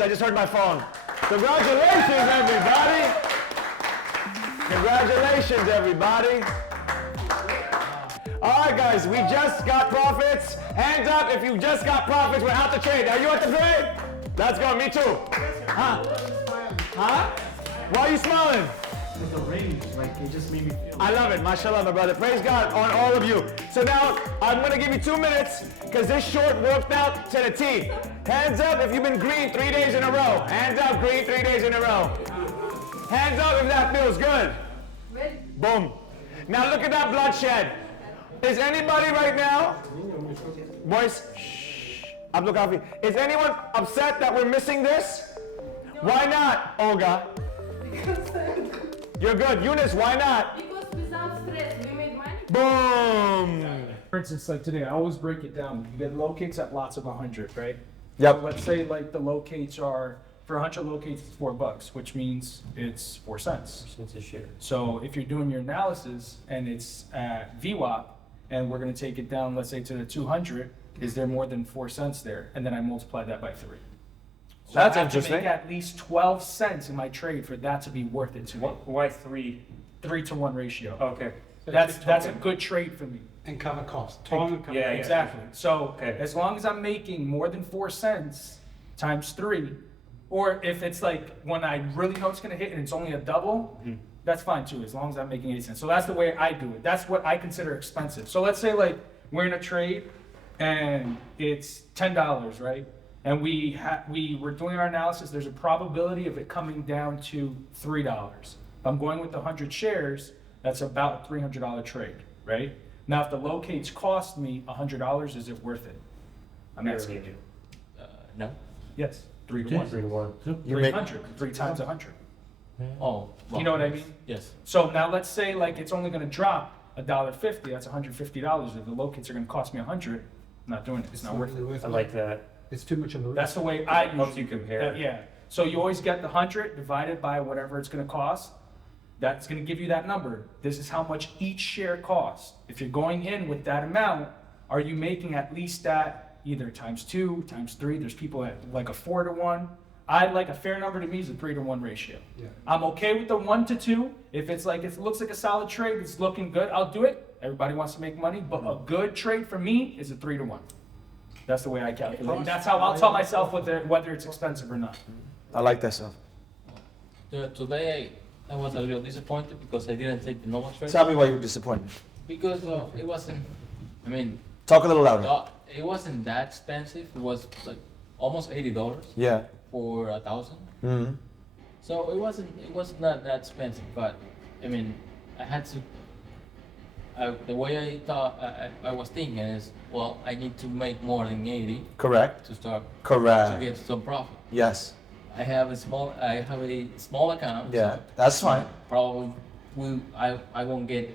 is. I just heard my phone. Congratulations, everybody. Congratulations, everybody. All right, guys, we just got profits. Hands up if you just got profits without the trade. Are you at the trade? Let's go, me too. Huh? Huh? Why are you smiling? The range, like it just made me feel. I love it, mashallah, my brother. Praise God on all of you. So now, I'm gonna give you 2 minutes, because this short worked out to the T. Hands up if you've been green 3 days in a row. Hands up, green 3 days in a row. Hands up if that feels good. Boom. Now look at that bloodshed. Is anybody right now, boys, shh, Abdul Kafi, is anyone upset that we're missing this? Why not, Olga? You're good. Eunice, why not? Because without stress, we make money. Boom. For instance, like today, I always break it down. You get locates at lots of 100, right? Yep. So let's say like the locates are, for 100 locates, it's $4, which means it's 4 cents. Cents a share. So if you're doing your analysis and it's at VWAP, and we're going to take it down, let's say to the 200, is there more than 4 cents there? And then I multiply that by 3. So That's I have interesting. to make at least 12 cents in my trade for that to be worth it to me. Why 3? 3-to-1 ratio. Okay. That's a good trade for me. And cover costs. Total cover. Yeah, Exactly. So Okay. as long as I'm making more than 4 cents times 3, or if it's like when I really know it's going to hit and it's only a double, that's fine too, as long as I'm making 8 cents. So that's the way I do it. That's what I consider expensive. So let's say like we're in a trade and it's $10, right? And we were doing our analysis. There's a probability of it coming down to $3. If I'm going with 100 shares, that's about a $300 trade, right? Now, if the locates cost me $100, is it worth it? I'm asking you. No. Yes, 3 to 1. 3 to 1. You make 300, 3 times 100. Oh. You know what I mean? Yes. So now let's say like it's only going to drop $1.50. That's $150. If the locates are going to cost me 100, I'm not doing it. It's not worth it. I like that. It's too much of a risk. That's the way I Helps usually you compare. Yeah. So you always get the 100 divided by whatever it's going to cost. That's going to give you that number. This is how much each share costs. If you're going in with that amount, are you making at least that either times 2, times 3? There's people at like a 4 to 1. I like a fair number to me is a 3 to 1 ratio. Yeah. I'm okay with the 1 to 2. If it's like, it looks like a solid trade, it's looking good, I'll do it. Everybody wants to make money, but a good trade for me is a 3 to 1. That's the way I calculate. That's how I'll tell myself whether it's expensive or not. I like that stuff. Today I was a little disappointed because I didn't take the normal trade. Tell me why you were disappointed. Because it wasn't, I mean, Talk a little louder. it wasn't that expensive. It was like almost $80 Yeah. for 1,000. Mm-hmm. So it was not that expensive, but I mean, I had to. The way I thought, I was thinking is, well, I need to make more than 80 Correct. to start to Correct. get some profit. Yes. I have a small account. Yeah. so That's fine. probably I won't get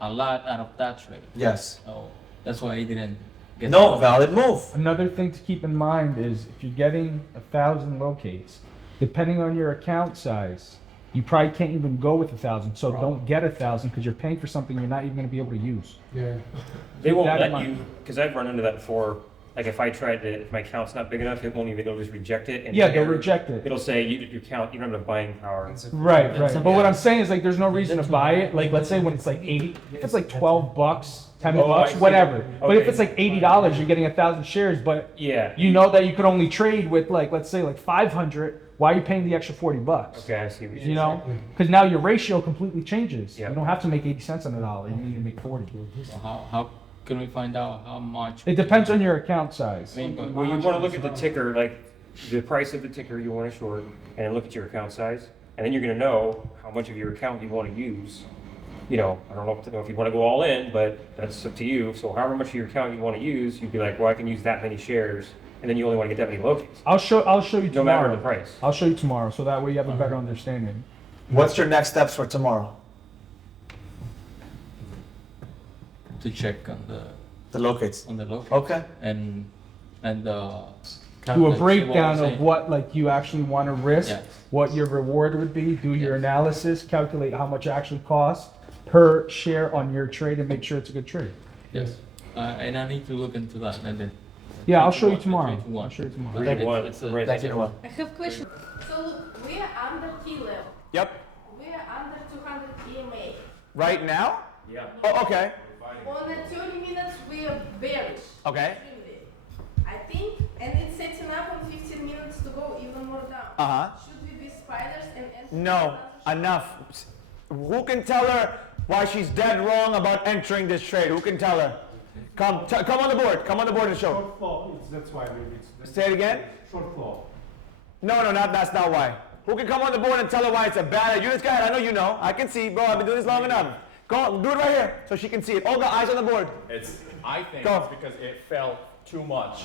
a lot out of that trade. Yes. So that's why I didn't get. No, the valid move. Another thing to keep in mind is if you're getting 1,000 locates, depending on your account size, you probably can't even go with 1,000. So don't get 1,000 because you're paying for something you're not even going to be able to use. Yeah. They won't that in let mind. you, because I've run into that before. Like if I tried to, if my account's not big enough, it won't even, it'll just reject it. And Yeah, they'll reject it. It'll say your account, you don't have the buying power. Right, That's right. But what I'm saying is like there's no reason to buy it. Like let's say when it's like 80, if it's like 12 bucks, 10 Oh, I bucks, see. whatever. But if Okay. it's like $80, you're getting 1,000 shares, but Yeah. you know that you could only trade with like, let's say like 500. Why are you paying the extra 40 bucks? Okay, I see what you're You know, saying. because now your ratio completely changes. Yeah. You don't have to make 80 cents on the dollar. You need to make 40. So how can we find out how much? It depends on your account size. I mean, but Well, you want to look at the ticker, like the price of the ticker you want to short, and then look at your account size, and then you're going to know how much of your account you want to use. You know, I don't know if you want to go all in, but that's up to you. So however much of your account you want to use, you'd be like, well, I can use that many shares, and then you only want to get that many locates. I'll show you No matter tomorrow. the price. I'll show you tomorrow, so that way you have a better understanding. What's your next steps for tomorrow? to check on The locates. the locate Okay. and Do a calculate, see breakdown we're of saying. what like you actually want to risk, Yes. what your reward would be, do your Yes. analysis, calculate how much it actually costs per share on your trade, and make sure it's a good trade. Yes, and I need to look into that and then Yeah, I'll show you 3-1, tomorrow. 3-1. I'll show you tomorrow. 3-1. It's a Right, that's that's it. it. I have question. So look, we are under key level. Yep. We are under 200 EMA. Right now? Yeah. Oh, okay. On the 30 minutes, we are bearish. Okay. Extremely. I think, and it's setting up on 15 minutes to go even more down. Uh-huh. Should we be spiders and enter No, another enough. Who can tell her why she's dead wrong about entering this trade? Who can tell her? Come on the board. Come on the board and show. Short fall, that's why maybe it's. Say it again? Short fall. No, that's not why. Who can come on the board and tell her why it's a bad idea? You just got it. I know you know. I can see, bro. I've been doing this long enough. Go, do it right here so she can see it. Olga, eyes on the board. I think Go. it's because it felt too much.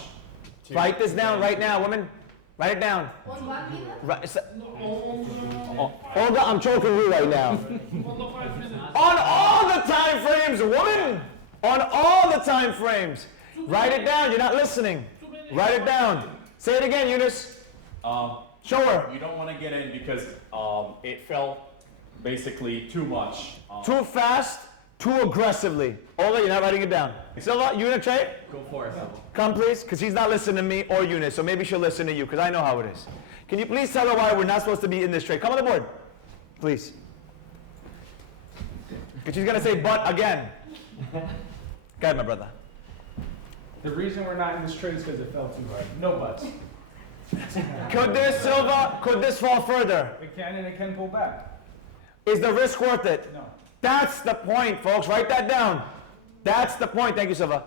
Write this down right now, woman. Write it down. On 1 minute? Right, Olga, I'm choking you right now. On all the time frames, woman. On all the time frames. Write it down. You're not listening. Write it down. Say it again, Eunice. Show her. You don't want to get in because it felt basically too much. Too fast, too aggressively. Olga, you're not writing it down. Silva, you in a trade? Go for it. Come, please, because he's not listening to me or Eunice, so maybe she'll listen to you, because I know how it is. Can you please tell her why we're not supposed to be in this trade? Come on the board, please. Because she's going to say but again. Go ahead, my brother. The reason we're not in this trade is because it fell too hard. No buts. Could this, Silva, could this fall further? It can and it can pull back. Is the risk worth it? No. That's the point, folks. Write that down. That's the point. Thank you, Silva.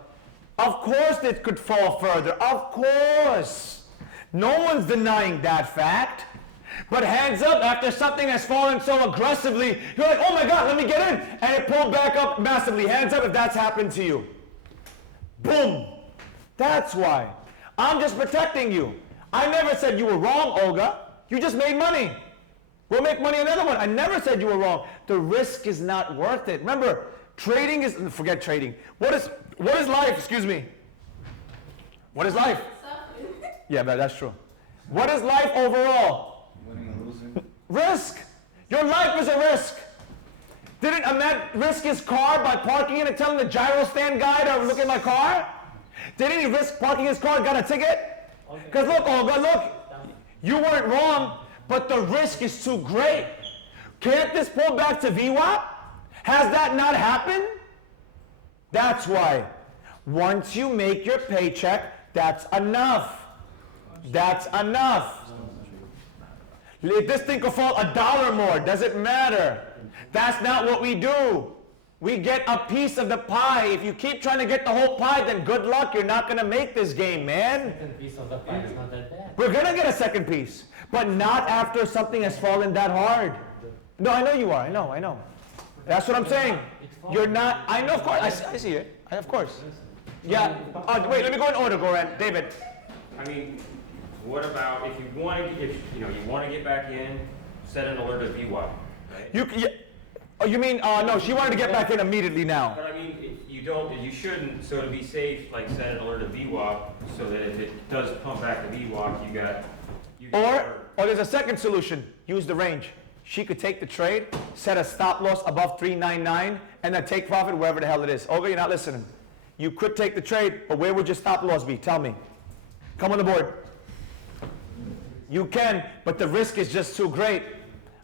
Of course it could fall further. Of course. No one's denying that fact. But hands up, after something has fallen so aggressively, you're like, oh my God, let me get in. And it pulled back up massively. Hands up if that's happened to you. Boom. That's why. I'm just protecting you. I never said you were wrong, Olga. You just made money. We'll make money another one. I never said you were wrong. The risk is not worth it. Remember, trading is, forget trading. What is life? Excuse me. What is life? Suffering. Yeah, but that's true. What is life overall? Winning and losing. Risk. Your life is a risk. Didn't Ahmed risk his car by parking it and telling the gyro stand guy to look at my car? Didn't he risk parking his car and got a ticket? Because look, Olga, look. You weren't wrong, but the risk is too great. Can't this pull back to VWAP? Has that not happened? That's why. Once you make your paycheck, that's enough. That's enough. If this thing could fall $1 more, does it matter? That's not what we do. We get a piece of the pie. If you keep trying to get the whole pie, then good luck. You're not going to make this game, man. Second piece of the pie is not that bad. We're going to get a second piece, but not after something has fallen that hard. No, I know you are. I know. That's what I'm saying. You're not. I know, of course. I see it. Of course. Yeah. Wait, let me go in order, Goran. David. I mean, what about if you want to, you want to get back in, set an alert at VWAP, right? You mean, no, she wanted to get back in immediately now. But I mean, you shouldn't, so to be safe, like set an alert at VWAP, so that if it does pump back to VWAP, you got Or there's a second solution. Use the range. She could take the trade, set a stop loss above 399, and then take profit wherever the hell it is. Olga, you're not listening. You could take the trade, but where would your stop loss be? Tell me. Come on the board. You can, but the risk is just too great.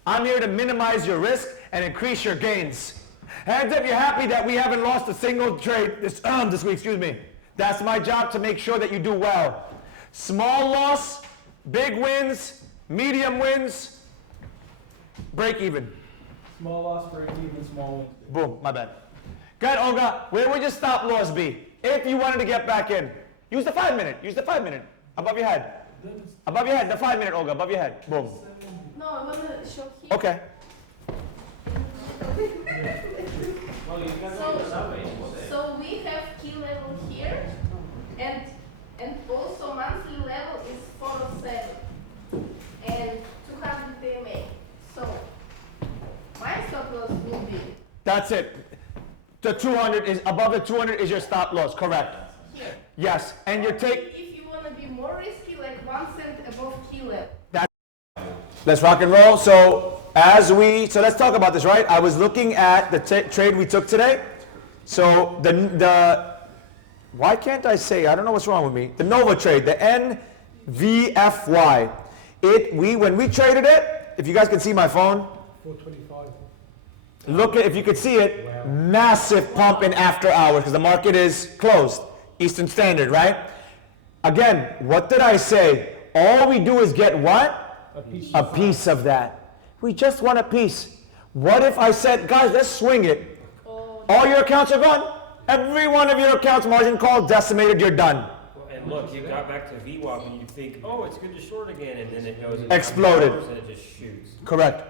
I'm here to minimize your risk and increase your gains. Hands up, you're happy that we haven't lost a single trade this week, excuse me. That's my job, to make sure that you do well. Small loss, big wins, medium wins, break even. Small loss, break even, small win. Boom, my bad. Go ahead, Olga, where would your stop loss be? If you wanted to get back in. Use the 5 minute, above your head. Above your head, the 5 minute, Olga, above your head. Boom. No, I want to show here. Okay. So we have key level here, and also monthly level is 407 and 200 DMA. So my stop loss will be That's it. The 200 is, above the 200 is your stop loss, correct? here. Yes, and your take. If you want to be more risky, like 1 cent above key level. Let's rock and roll. So let's talk about this, right? I was looking at the trade we took today. So Why can't I say, I don't know what's wrong with me. The Nova trade, the NVFY. When we traded it, if you guys can see my phone, 425. look at, if you could see it, massive pump in after hours because the market is closed, Eastern Standard, right? Again, what did I say? All we do is get what? A piece of that. We just want a piece. What if I said, guys, let's swing it. All your accounts are gone. Every one of your accounts, margin call, decimated, you're done. And look, you got back to VWAP and you think, oh, it's good to short again, and then it goes Exploded. and it just shoots. Correct.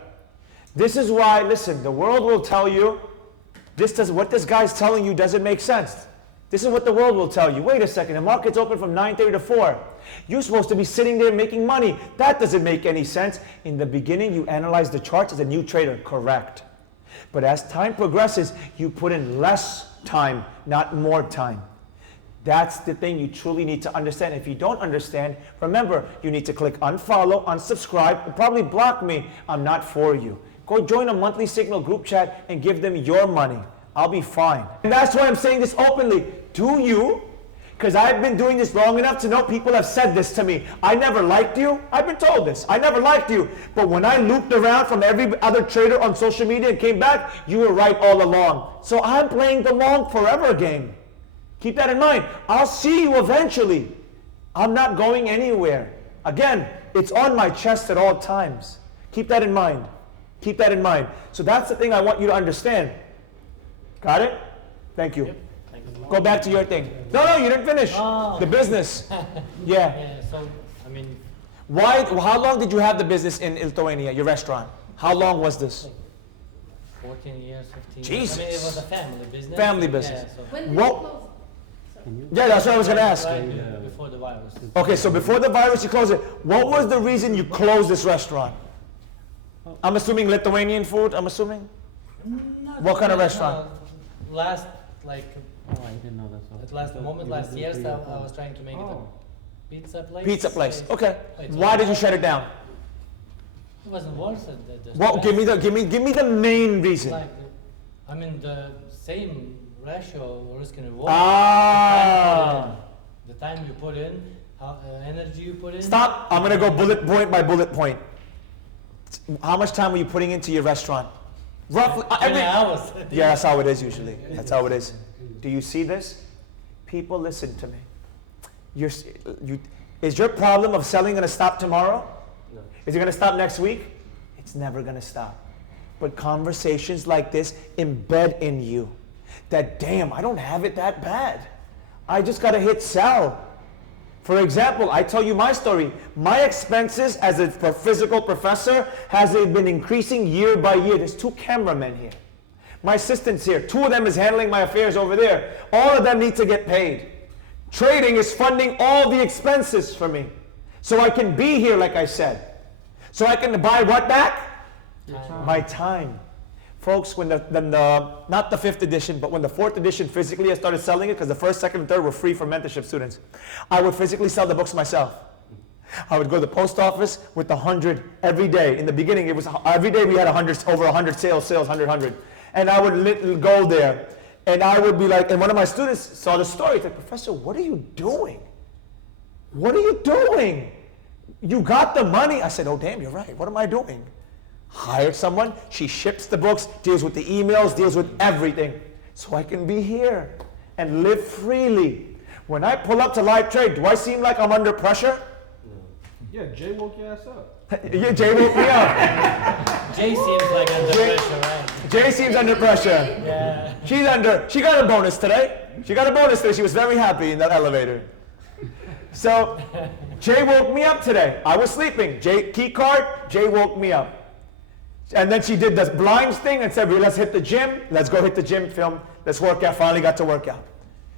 This is why, listen, the world will tell you, what this guy's telling you doesn't make sense. This is what the world will tell you. Wait a second, the market's open from 9:30 to 4. You're supposed to be sitting there making money. That doesn't make any sense. In the beginning, you analyze the charts as a new trader. Correct. But as time progresses, you put in less time, not more time. That's the thing you truly need to understand. If you don't understand, remember, you need to click unfollow, unsubscribe, and probably block me. I'm not for you. Go join a monthly Signal group chat and give them your money. I'll be fine. And that's why I'm saying this openly. Do you? Because I've been doing this long enough to know people have said this to me. I never liked you. I've been told this. I never liked you. But when I looped around from every other trader on social media and came back, you were right all along. So I'm playing the long forever game. Keep that in mind. I'll see you eventually. I'm not going anywhere. Again, it's on my chest at all times. Keep that in mind. Keep that in mind. So that's the thing I want you to understand. Got it? Thank you. Yep. Thanks. Go back to your thing. No, you didn't finish. Oh. The business. Yeah. Yeah, so, I mean, Why? How long did you have the business in Lithuania, your restaurant? How long was this? 14 years, 15 years. Jesus. I mean, it was a family business. Family business. Yeah, so When did What- you close? Yeah, that's what I was going to ask. right before the virus. Okay, so before the virus, you closed it. What was the reason you closed this restaurant? I'm assuming Lithuanian food, I'm assuming? What kind of restaurant? Last, like, Oh, I didn't know that. at last moment, last year, so I was trying to make it a pizza place. Pizza place. It's- Okay. it's Why did you alright. shut it down? It wasn't worth it. the Well, stress. give me the main reason. Like, I mean, the same ratio risk and reward. Ah. The time you put in, how, energy you put in. Stop. I'm going to go bullet point by bullet point. How much time were you putting into your restaurant? Roughly. 20 hours. Yeah, that's how it is usually. That's how it is. Do you see this? People, listen to me. Is your problem of selling going to stop tomorrow? No. Is it going to stop next week? It's never going to stop. But conversations like this embed in you that, damn, I don't have it that bad. I just got to hit sell. For example, I tell you my story. My expenses as a physical professor has been increasing year by year. There's 2 cameramen here. My assistant's here. 2 of them is handling my affairs over there. All of them need to get paid. Trading is funding all the expenses for me. So I can be here, like I said. So I can buy what back? My time. Folks, when not the 5th edition, but when the 4th edition physically I started selling it, because the 1st, 2nd, and 3rd were free for mentorship students, I would physically sell the books myself. I would go to the post office with 100 every day. In the beginning, it was every day we had over 100 sales, 100. And I would go there, and I would be like, and one of my students saw the story. He's like, Professor, what are you doing? What are you doing? You got the money. I said, oh, damn, you're right. What am I doing? Hired someone, she ships the books, deals with the emails, deals with everything. So I can be here and live freely. When I pull up to live trade, do I seem like I'm under pressure? Yeah, Jay woke your ass up. Yeah, Jay woke me up. Jay seems like under pressure, right? Jay seems under pressure. Yeah. She got a bonus today. She got a bonus today. She was very happy in that elevator. So, Jay woke me up today. I was sleeping. Key card, Jay woke me up. And then she did the blinds thing and said, well, let's hit the gym. Let's go hit the gym, film. Let's work out. Finally got to work out.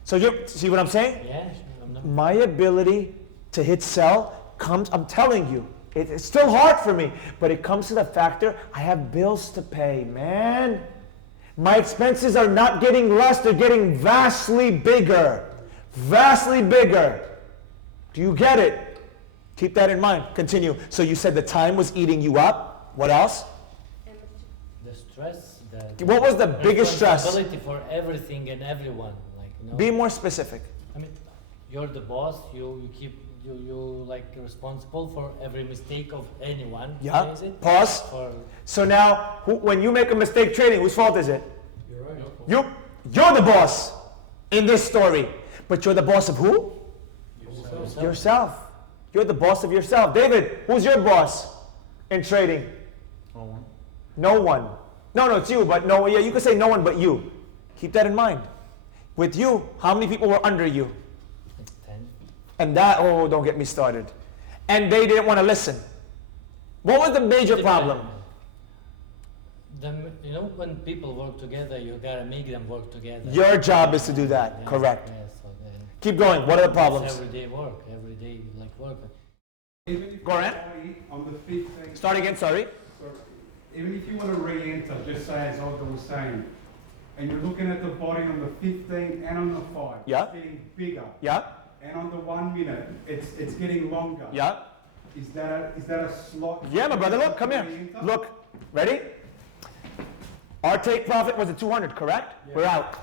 So you see what I'm saying? Yeah, sure. My ability to hit sell comes, I'm telling you, it's still hard for me, but it comes to the factor I have bills to pay, man. My expenses are not getting less, they're getting vastly bigger. Vastly bigger. Do you get it? Keep that in mind. Continue. So you said the time was eating you up. What else? The stress, the What was the biggest stress? responsibility for everything and everyone. Like, you know, Be more specific. I mean, you're the boss. You keep you like responsible for every mistake of anyone. Yeah. Is it? Pause. For So now, when you make a mistake trading, whose fault is it? You're right. You're the boss in this story. But you're the boss of who? yourself. Yourself. You're the boss of yourself. David, who's your boss in trading? No one. No, it's you, but no, yeah, you can say no one but you. Keep that in mind. With you, how many people were under you? 10. And that, oh, don't get me started. And they didn't want to listen. What was the major problem? You know, when people work together, you gotta make them work together. Your job is to do that. Yeah, Correct. yeah, so then Keep going. What are the it's problems? everyday work. Every day you like work. Even if Go you ahead. only on the 15th, Start again, sorry. even if you want to re-enter, just say as Olga was saying, and you're looking at the body on the 15 and on the 5, Yeah. it's getting bigger. Yeah, And on the 1 minute, it's getting longer. yeah. Is that a slot? Yeah, my brother, look, come here. Re-enter? Look, ready? Our take profit was at 200, correct? Yeah. We're out.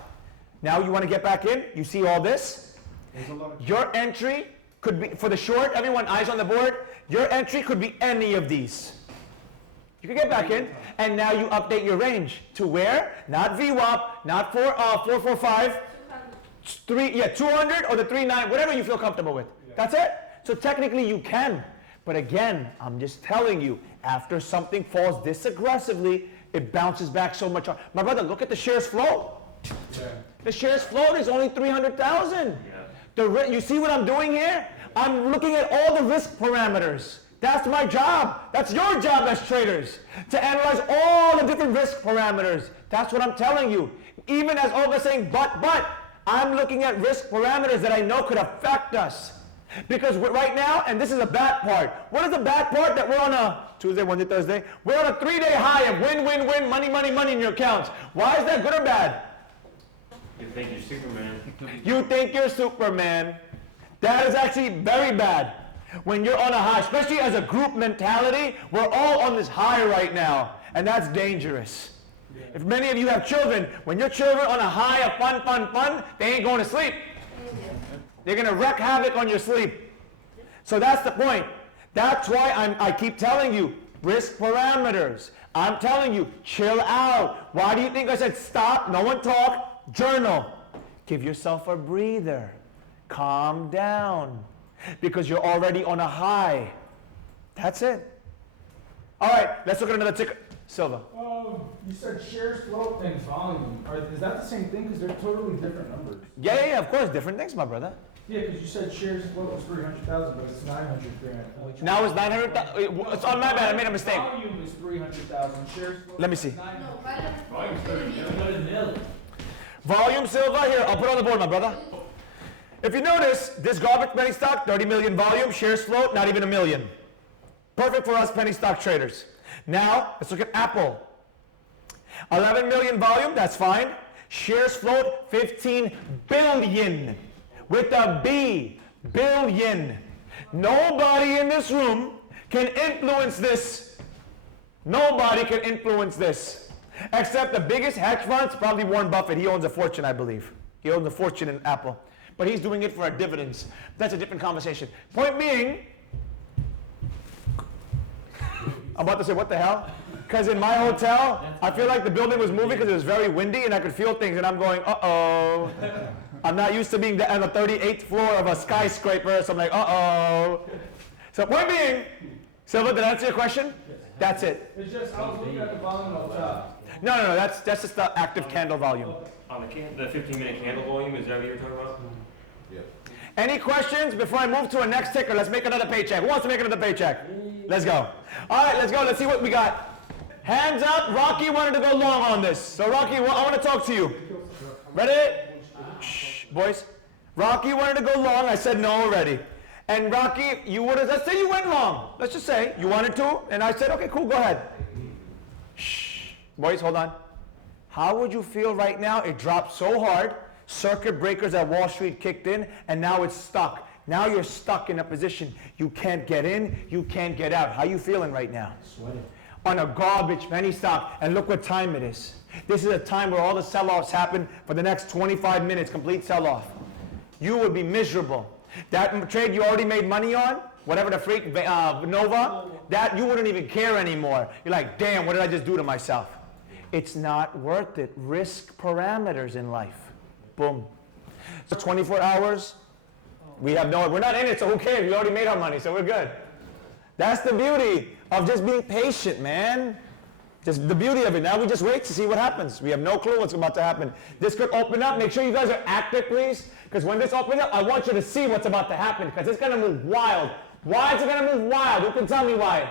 Now you want to get back in? You see all this? There's a lot of Your entry could be, for the short, everyone, eyes on the board, your entry could be any of these. You can get back in, and now you update your range to where? Not VWAP, not 445, 200 or the 39, whatever you feel comfortable with. That's it. So technically you can. But again, I'm just telling you, after something falls this aggressively, it bounces back so much. My brother, look at the shares flow. The shares float is only 300,000. You see what I'm doing here? I'm looking at all the risk parameters. That's my job. That's your job as traders, to analyze all the different risk parameters. That's what I'm telling you. Even as Olga's saying, but, I'm looking at risk parameters that I know could affect us. Because right now, and this is a bad part. What is the bad part? That we're on a Tuesday, Wednesday, Thursday. We're on a 3-day high of win, win, win, money, money, money in your accounts. Why is that good or bad? You think you're Superman. You think you're Superman. That is actually very bad. When you're on a high, especially as a group mentality, we're all on this high right now, and that's dangerous. If many of you have children, when your children on a high of fun, they ain't going to sleep. They're going to wreak havoc on your sleep. So that's the point. That's why I keep telling you, risk parameters. I'm telling you, chill out. Why do you think I said stop, no one talk, journal? Give yourself a breather. Calm down. Because you're already on a high. That's it. All right, let's look at another ticker. Silva. You said shares float and volume. Is that the same thing? Because they're totally different numbers. Yeah, of course. Different things, my brother. Yeah, because you said shares float was 300,000, but it's 900,000. Now it's 900,000. It's on my bad. I made a mistake. Volume is 300,000. Shares float. Let me see. No, volume. Volume, Silva. Here, I'll put it on the board, my brother. If you notice, this garbage penny stock, 30 million volume, shares float, not even 1 million. Perfect for us penny stock traders. Now, let's look at Apple. 11 million volume, that's fine. Shares float, 15 billion. With a B, billion. Nobody in this room can influence this. Nobody can influence this. Except the biggest hedge funds, probably Warren Buffett. He owns a fortune, I believe. He owns a fortune in Apple. But he's doing it for our dividends. That's a different conversation. Point being, I'm about to say, what the hell? Because in my hotel, I feel like the building was moving because it was very windy and I could feel things and I'm going, uh-oh. I'm not used to being on the 38th floor of a skyscraper, so I'm like, uh-oh. So point being, Silva, did I answer your question? That's it. It's just, I was looking at the volume up top. No, that's just the active candle volume. On the 15-minute candle volume, is that what you're talking about? Any questions before I move to a next ticker? Let's make another paycheck. Who wants to make another paycheck? Let's go. All right, let's go. Let's see what we got. Hands up. Rocky wanted to go long on this. So Rocky, I want to talk to you. Ready? Shh, boys. Rocky wanted to go long. I said no already. And Rocky, you would have, let's say you went long. Let's just say you wanted to. And I said, okay, cool, go ahead. Shh. Boys, hold on. How would you feel right now? It dropped so hard. Circuit breakers at Wall Street kicked in, and now it's stuck. Now you're stuck in a position. You can't get in, you can't get out. How you feeling right now? Sweating. On a garbage penny stock, and look what time it is. This is a time where all the sell-offs happen for the next 25 minutes, complete sell-off. you would be miserable. That trade you already made money on, whatever the freak, Nova, that you wouldn't even care anymore. You're like, damn, what did I just do to myself? It's not worth it. Risk parameters in life. Boom. So 24 hours, we're not in it, so who cares? We already made our money, so we're good. That's the beauty of just being patient, man. Just the beauty of it. Now we just wait to see what happens. We have no clue what's about to happen. This could open up. Make sure you guys are active, please. Because when this opens up, I want you to see what's about to happen. Because it's going to move wild. Why is it going to move wild? Who can tell me why?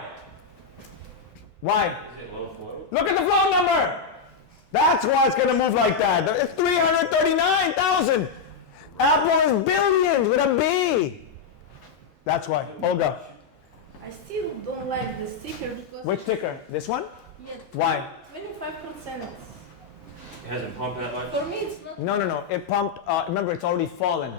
Why? Is it low flow? Look at the flow number. That's why it's going to move like that. It's 339,000. Apple is billions with a B. That's why. Olga. I still don't like the sticker because Which ticker? This one? yeah, Why? 25%. It hasn't pumped that much? For me, it's not. No. It pumped, remember, it's already fallen.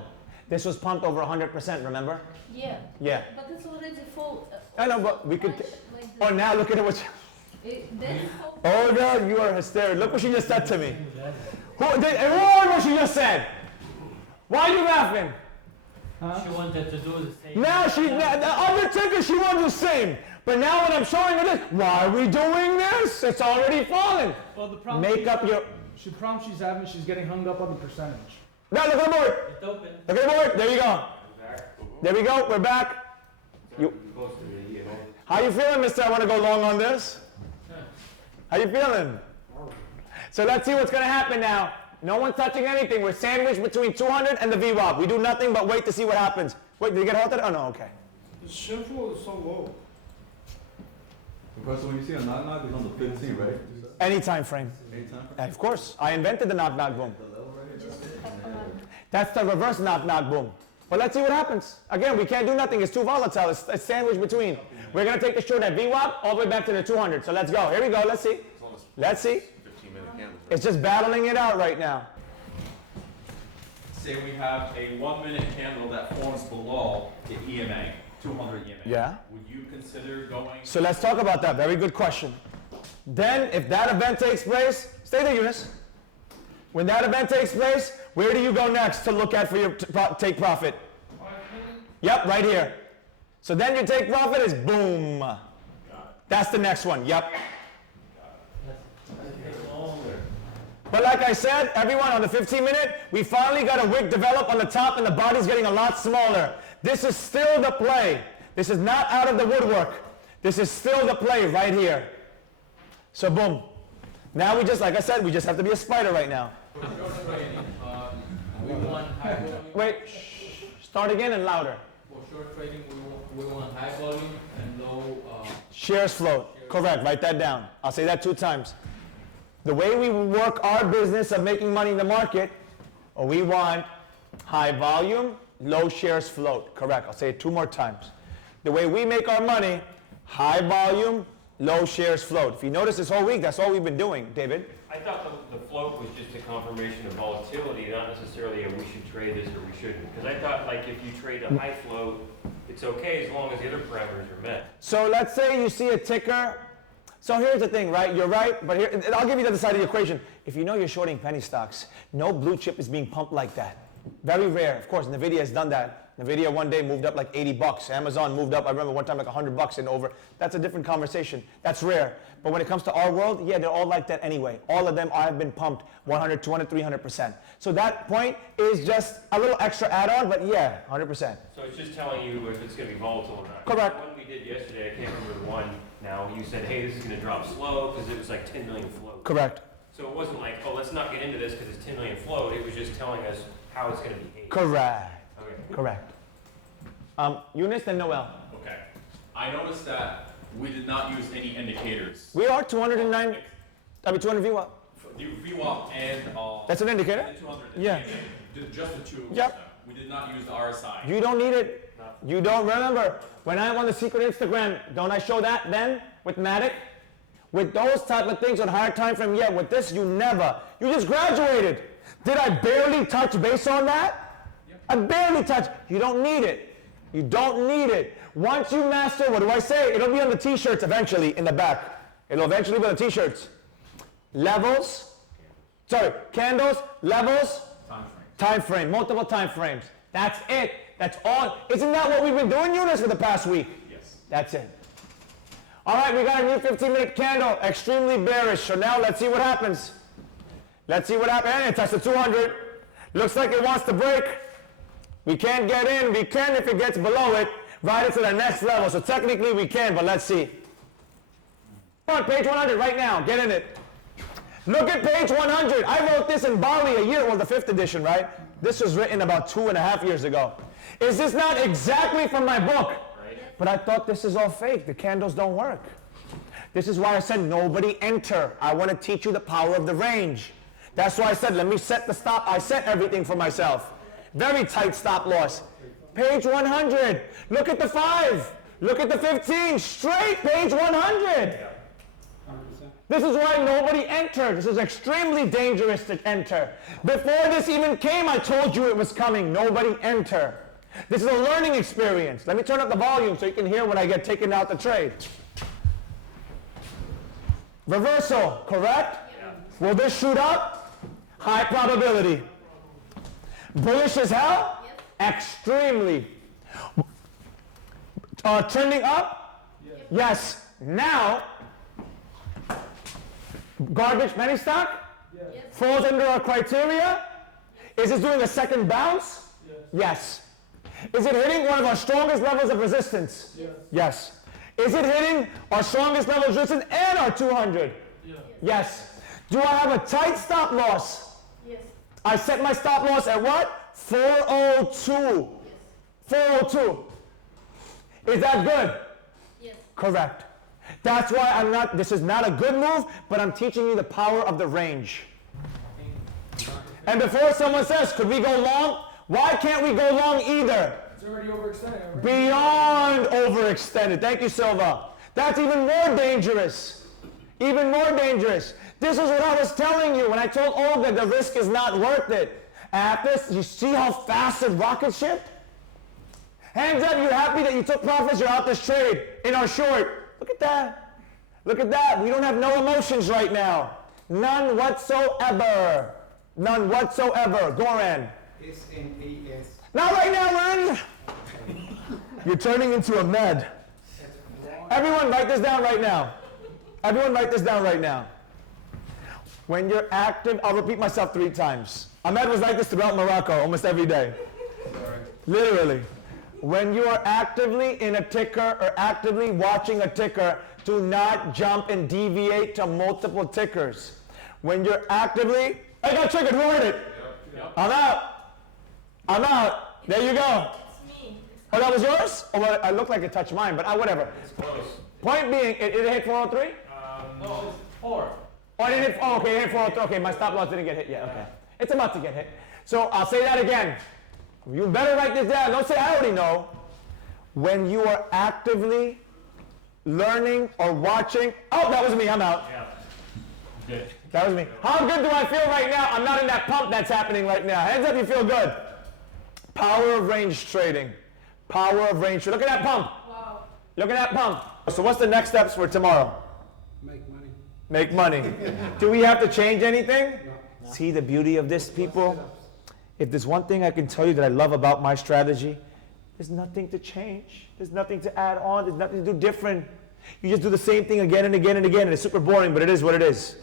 This was pumped over 100%, remember? Yeah. Yeah. But it's already full. I know, but we could. Like Oh, now look at it. that's full. Oh, no, you are hysterical. Look what she just said to me. Everyone, what she just said. Why are you laughing? She wanted to do the same. Now the other ticker, she wanted the same. But now when I'm showing her this, why are we doing this? It's already fallen. Well, the problem Make up your. the problem she's having, she's getting hung up on the percentage. Now look at the board. It's open. Look at the board. There you go. There we go. We're back. Close to the, you know. How you feeling, mister? I want to go long on this. How you feeling? So let's see what's going to happen now. No one's touching anything. We're sandwiched between 200 and the VWAP. We do nothing but wait to see what happens. Wait, did you get halted? Oh, no, okay. The share flow is so low. Professor, when you see a knock-knock, it's on the 15, right? Any time frame. Anytime? Of course. I invented the knock-knock boom. That's the reverse knock-knock boom. But let's see what happens. Again, we can't do nothing. It's too volatile. It's sandwiched between. We're going to take the short at VWAP all the way back to the 200. So let's go. Here we go. Let's see. Let's see. 15-minute candles. It's just battling it out right now. Say we have a 1-minute candle that forms below the EMA, 200 EMA. Yeah. Would you consider going? So let's talk about that. Very good question. Then, if that event takes place, stay there, Eunice. When that event takes place, where do you go next to look at for your take profit? Yep, right here. So then your take profit is boom. That's the next one. Yep. But like I said, everyone, on the 15-minute, we finally got a wick develop on the top and the body's getting a lot smaller. This is still the play. This is not out of the woodwork. This is still the play right here. So boom. Now we just, like I said, we just have to be a spider right now. We want high volume. Wait, shh. Start again and louder. For short trading, we want high volume and low. Shares float. Correct, write that down. I'll say that 2 times. The way we work our business of making money in the market, we want high volume, low shares float. Correct, I'll say it 2 more times. The way we make our money, high volume, low shares float. If you notice this whole week, that's all we've been doing, David. I thought the float was just a confirmation of volatility, not necessarily a we should trade this or we shouldn't. Because I thought like if you trade a high float, it's okay as long as the other parameters are met. So let's say you see a ticker. So here's the thing, right? You're right, but here, I'll give you the other side of the equation. If you know you're shorting penny stocks, no blue chip is being pumped like that. Very rare. Of course, NVIDIA has done that. NVIDIA one day moved up like $80. Amazon moved up, I remember one time like $100 and over. That's a different conversation. That's rare. But when it comes to our world, yeah, they're all like that anyway. All of them have been pumped 100, 200, 300%. So that point is just a little extra add-on, but yeah, 100%. So it's just telling you if it's going to be volatile or not. Correct. The one we did yesterday, I can't remember the one now, you said, hey, this is going to drop slow because it was like 10 million float. Correct. So it wasn't like, oh, let's not get into this because it's 10 million float. It was just telling us how it's going to behave. Correct. Okay. Correct. Eunice and Noel. Okay. I noticed that we did not use any indicators. We are 209, 200 VWAP. The VWAP and That's an indicator? and 200 Yeah. just the two. Yep. We did not use the RSI. You don't need it. You don't remember. When I'm on the secret Instagram, don't I show that then with Matic? With those type of things on higher time frame, yeah. With this, you never. You just graduated. Did I barely touch base on that? Yep. I barely touched. You don't need it. You don't need it. Once you master, what do I say? It'll be on the t-shirts eventually in the back. It'll eventually be on the t-shirts. Levels, candles, levels, time frame, multiple time frames. That's it. That's all. Isn't that what we've been doing, Eunice, for the past week? Yes. That's it. All right, we got a new 15-minute candle, extremely bearish. So now let's see what happens. Let's see what happens. And it touched the 200. Looks like it wants to break. We can't get in. We can if it gets below it, ride it to the next level. So technically we can, but let's see. Come on, page 100 right now. Get in it. Look at page 100. I wrote this in Bali a year, well, the 5th edition, right? This was written about 2.5 years ago. Is this not exactly from my book? But I thought this is all fake. The candles don't work. This is why I said nobody enter. I want to teach you the power of the range. That's why I said, let me set the stop. I set everything for myself. Very tight stop loss. Page 100. Look at the 5. Look at the 15. Straight page 100. This is why nobody entered. This is extremely dangerous to enter. Before this even came, I told you it was coming. Nobody enter. This is a learning experience. Let me turn up the volume so you can hear when I get taken out the trade. Reversal, correct? Yeah. Will this shoot up? High probability. Bullish as hell? Yes. Extremely. Trending up? Yes. Now, garbage penny stock? Yes. Falls under our criteria? Is this doing a second bounce? Yes. Is it hitting one of our strongest levels of resistance? Yes. Yes. Is it hitting our strongest level of resistance and our 200? Yes. Do I have a tight stop loss? Yes. I set my stop loss at what? 402. Yes. 402. Is that good? Yes. Correct. That's why this is not a good move, but I'm teaching you the power of the range. And before someone says, could we go long? Why can't we go long either? It's already overextended. Beyond overextended. Thank you, Silva. That's even more dangerous. Even more dangerous. This is what I was telling you when I told Olga the risk is not worth it. At this, you see how fast it rocket shipped? Hands up, you're happy that you took profits, you're out this trade in our short. Look at that. Look at that. We don't have no emotions right now. None whatsoever. None whatsoever. Goran. SNAS. Not right now, man. You're turning into a med. Everyone write this down right now. Everyone write this down right now. When you're active, I'll repeat myself 3 times. Ahmed was like this throughout Morocco almost every day. Literally. When you are actively in a ticker or actively watching a ticker, do not jump and deviate to multiple tickers. When you're actively, I got triggered, who heard it? Yep. I'm out. I'm out. There you go. It's me. Oh, that was yours? Oh, well, I look like it touched mine, but whatever. It's close. Point being, it hit 403? No, it's 4. Oh, I didn't hit, oh, okay, it hit 403. Okay, my stop loss didn't get hit yet, okay. It's about to get hit. So I'll say that again. You better write this down. Don't say I already know. When you are actively learning or watching, oh, that was me, I'm out. Yeah. Good. That was me. How good do I feel right now? I'm not in that pump that's happening right now. Hands up, you feel good. Power of range trading. Power of range trading. Look at that pump. Wow. Look at that pump. So what's the next steps for tomorrow? Make money. Make money. Do we have to change anything? No. See the beauty of this, people? If there's one thing I can tell you that I love about my strategy, there's nothing to change. There's nothing to add on. There's nothing to do different. You just do the same thing again and again and again, and it's super boring, but it is what it is.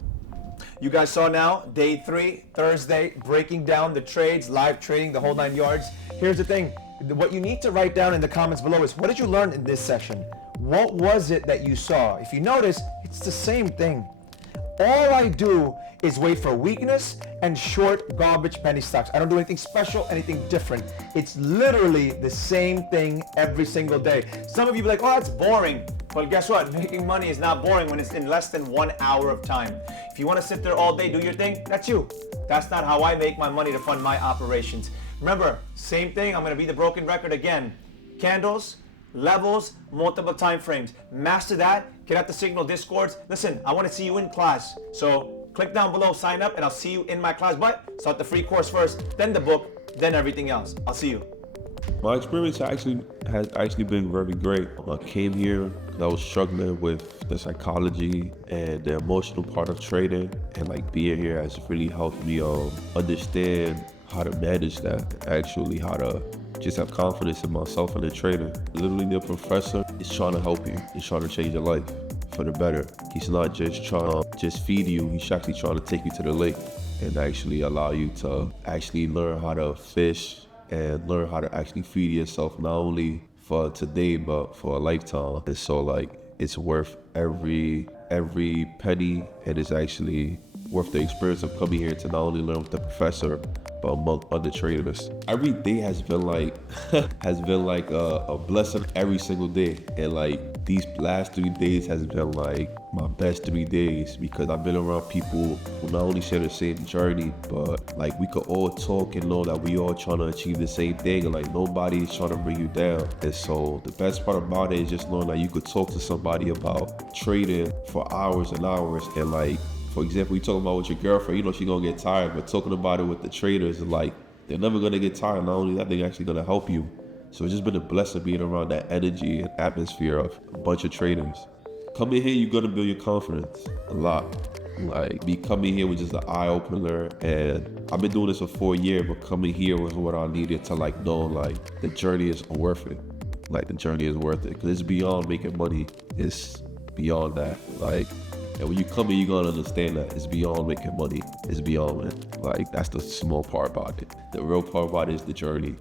You guys saw now, day 3, Thursday, breaking down the trades, live trading, the whole 9 yards. Here's the thing. What you need to write down in the comments below is, what did you learn in this session? What was it that you saw? If you notice, it's the same thing. All I do is wait for weakness and short garbage penny stocks. I don't do anything special, anything different. It's literally the same thing every single day. Some of you be like, oh, that's boring. Well, guess what? Making money is not boring when it's in less than 1 hour of time. If you want to sit there all day, do your thing, that's you. That's not how I make my money to fund my operations. Remember, same thing, I'm going to be the broken record again. Candles, levels, multiple time frames. Master that, get out the Signal Discords. Listen, I want to see you in class. So click down below, sign up, and I'll see you in my class. But start the free course first, then the book, then everything else. I'll see you. My experience has actually been very great. I came here because I was struggling with the psychology and the emotional part of trading, and like being here has really helped me understand how to manage that, actually how to just have confidence in myself and the trainer. Literally, the professor is trying to help you. He's trying to change your life for the better. He's not just trying to just feed you. He's actually trying to take you to the lake and actually allow you to actually learn how to fish and learn how to actually feed yourself, not only for today, but for a lifetime. And so like, it's worth every penny, and it's actually worth the experience of coming here to not only learn with the professor, but among other trainers. Every day has been like a blessing every single day. And like these last 3 days has been like my best 3 days, because I've been around people who not only share the same journey, but like we could all talk and know that we all trying to achieve the same thing, and like nobody's trying to bring you down. And so the best part about it is just knowing that you could talk to somebody about trading for hours and hours. And like, for example, you talking about with your girlfriend, you know she's gonna get tired, but talking about it with the traders is like, they're never gonna get tired. Not only that, they're actually gonna help you. So it's just been a blessing being around that energy and atmosphere of a bunch of traders. Coming here, you're gonna build your confidence a lot. Like, me coming here was just an eye opener, and I've been doing this for 4 years, but coming here was what I needed to like know, like, the journey is worth it. Like, the journey is worth it, because it's beyond making money. It's beyond that. Like, and when you come here, you're gonna understand that it's beyond making money. It's beyond it. Like, that's the small part about it. The real part about it is the journey.